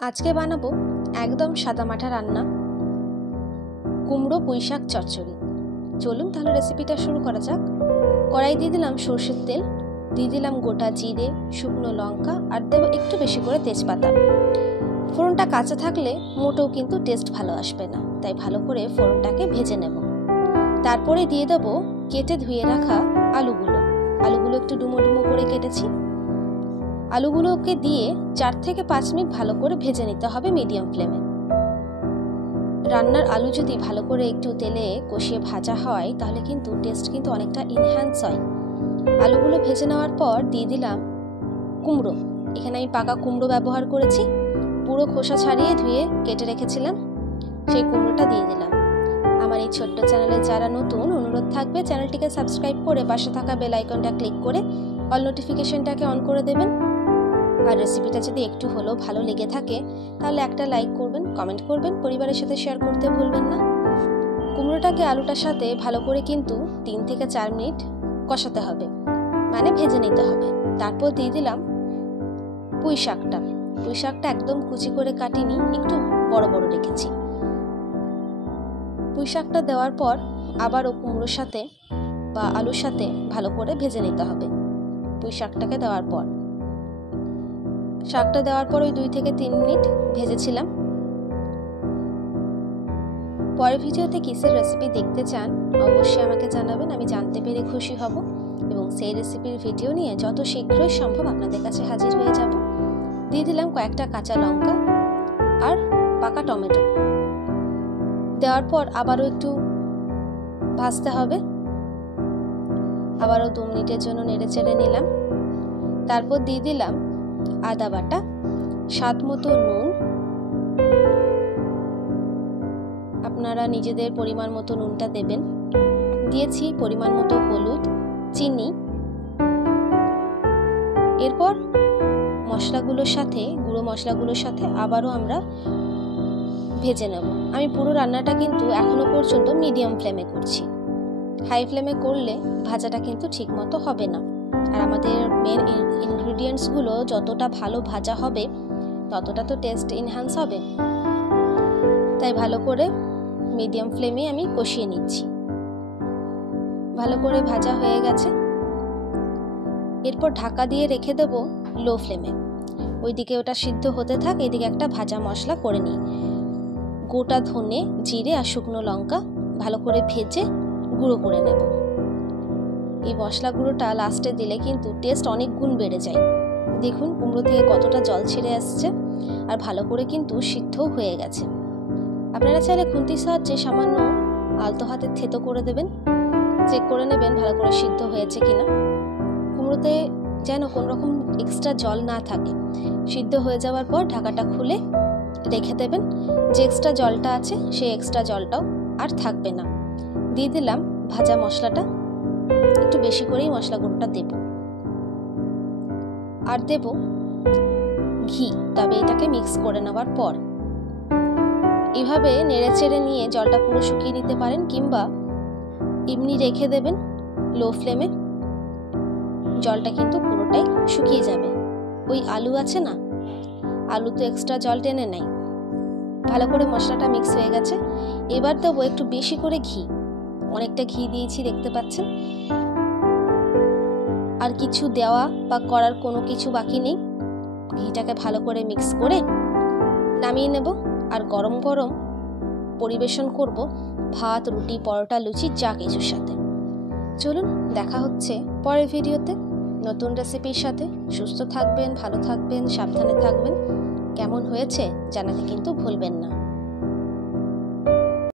আজকে বানাবো একদম সাদামাটা রান্না, কুমড়ো পুঁই শাক চচ্চড়ি। চলুন তাহলে রেসিপিটা শুরু করা যাক। কড়াই দিয়ে দিলাম সরষের তেল, দিয়ে দিলাম গোটা জিরে, শুকনো লঙ্কা আর দেবো একটু বেশি করে তেজপাতা। ফোড়নটা কাঁচা থাকলে মোটেও কিন্তু টেস্ট ভালো আসবে না, তাই ভালো করে ফোড়নটাকে ভেজে নেব। তারপরে দিয়ে দেবো কেটে ধুয়ে রাখা আলুগুলো একটু ডুমো ডুমো করে কেটেছি। আলুগুলোকে দিয়ে 4 থেকে 5 মিনিট ভালো করে ভেজে নিতে হবে মিডিয়াম ফ্লেমে। রান্নার আলু যদি ভালো করে একটু তেলে কষিয়ে ভাজা হয় তাহলে কিন্তু টেস্ট কিন্তু অনেকটা এনহ্যান্স হয়। আলুগুলো ভেজে নেওয়ার পর দিয়ে দিলাম কুমড়ো। এখানে আমি পাকা কুমড়ো ব্যবহার করেছি, পুরো খোসা ছাড়িয়ে ধুয়ে কেটে রেখেছিলাম, সেই কুমড়োটা দিয়ে দিলাম। আমার এই ছোট্ট চ্যানেলে যারা নতুন, অনুরোধ থাকবে চ্যানেলটিকে সাবস্ক্রাইব করে পাশে থাকা বেল আইকনটা ক্লিক করে অল নোটিফিকেশনটাকে অন করে দেবেন। আর রেসিপিটা যদি একটু হলেও ভালো লেগে থাকে তাহলে একটা লাইক করবেন, কমেন্ট করবেন, পরিবারের সাথে শেয়ার করতে ভুলবেন না। কুমড়োটাকে আলুটার সাথে ভালো করে কিন্তু 3 থেকে 4 মিনিট কষাতে হবে, মানে ভেজে নিতে হবে। তারপর দিয়ে দিলাম পুঁই শাকটা একদম কুচি করে কাটিনি, একটু বড় বড় রেখেছি। পুঁই শাকটা দেওয়ার পর আবারও কুমড়োর সাথে বা আলুর সাথে ভালো করে ভেজে নিতে হবে। পুঁই শাকটা দেওয়ার পর ওই 2 থেকে 3 মিনিট ভেজেছিলাম। পরের ভিডিওতে কিসের রেসিপি দেখতে চান অবশ্যই আমাকে জানাবেন, আমি জানতে পেরে খুশি হব এবং সেই রেসিপির ভিডিও নিয়ে যত শীঘ্রই সম্ভব আপনাদের কাছে হাজির হয়ে যাব। দিয়ে দিলাম কয়েকটা কাঁচা লঙ্কা আর পাকা টমেটো। দেওয়ার পর আবারও একটু ভাজতে হবে, আবারও 2 মিনিটের জন্য নেড়ে চেড়ে নিলাম। তারপর দিয়ে দিলাম আদা বাটা, স্বাদ মতো নুন, আপনারা নিজেদের পরিমাণ মতো নুনটা দেবেন। দিয়েছি পরিমাণ মতো হলুদ, চিনি। এরপর গুঁড়ো মশলাগুলোর সাথে আবারও আমরা ভেজে নেব। আমি পুরো রান্নাটা কিন্তু এখনো পর্যন্ত মিডিয়াম ফ্লেমে করছি, হাই ফ্লেমে করলে ভাজাটা কিন্তু ঠিক মতো হবে না। আর আমাদের মেন ইনগ্রিডিয়েন্টসগুলো যতটা ভালো ভাজা হবে ততটা তো টেস্ট এনহ্যান্স হবে, তাই ভালো করে মিডিয়াম ফ্লেমে আমি কষিয়ে নিচ্ছি। ভালো করে ভাজা হয়ে গেছে, এরপর ঢাকা দিয়ে রেখে দেব লো ফ্লেমে। ওইদিকে ওটা সিদ্ধ হতে থাক, এইদিকে একটা ভাজা মশলা করে নিই। গোটা ধনে, জিরে আর শুকনো লঙ্কা ভালো করে ভেজে গুঁড়ো করে নেব। এই মশলা গুঁড়োটা লাস্টে দিলে কিন্তু টেস্ট অনেক গুণ বেড়ে যায়। দেখুন কুমড়ো থেকে কতটা জল ছেড়ে আসছে আর ভালো করে কিন্তু সিদ্ধও হয়ে গেছে। আপনারা চাইলে খুন্তির সাহায্যে সামান্য আলতো হাতে থেতো করে দেবেন, চেক করে নেবেন ভালো করে সিদ্ধ হয়েছে কিনা। কুমড়োতে যেন কোনো রকম এক্সট্রা জল না থাকে। সিদ্ধ হয়ে যাওয়ার পর ঢাকাটা খুলে রেখে দেবেন, যে এক্সট্রা জলটা আছে সেই এক্সট্রা জলটাও আর থাকবে না। দিয়ে দিলাম ভাজা মশলাটা, একটু বেশি করেই মশলা গুঁড়োটা দেব, আর দেব ঘি। তবে এটাকে মিক্স করে নেওয়ার পর এইভাবে নেড়ে চেড়ে নিয়ে জলটা পুরো শুকিয়ে নিতে পারেন, কিংবা এমনি রেখে দেবেন লো ফ্লেমে, জলটা কিন্তু পুরোটাই শুকিয়ে যাবে। ওই আলু আছে না, আলু তো এক্সট্রা জল টেনে নেয়। ভালো করে মশলাটা মিক্স হয়ে গেছে, এবার দেবো একটু বেশি করে ঘি। অনেকটা ঘি দিয়েছি দেখতে পাচ্ছেন। আর কিছু দেওয়া বা করার কোনো কিছু বাকি নেই। ঘিটাকে ভালো করে মিক্স করে নামিয়ে নেব, আর গরম গরম পরিবেশন করব ভাত, রুটি, পরোটা, লুচি, যা কিছুর সাথে। চলুন দেখা হচ্ছে পরের ভিডিওতে নতুন রেসিপির সাথে। সুস্থ থাকবেন, ভালো থাকবেন, সাবধানে থাকবেন। কেমন হয়েছে জানাতে কিন্তু ভুলবেন না।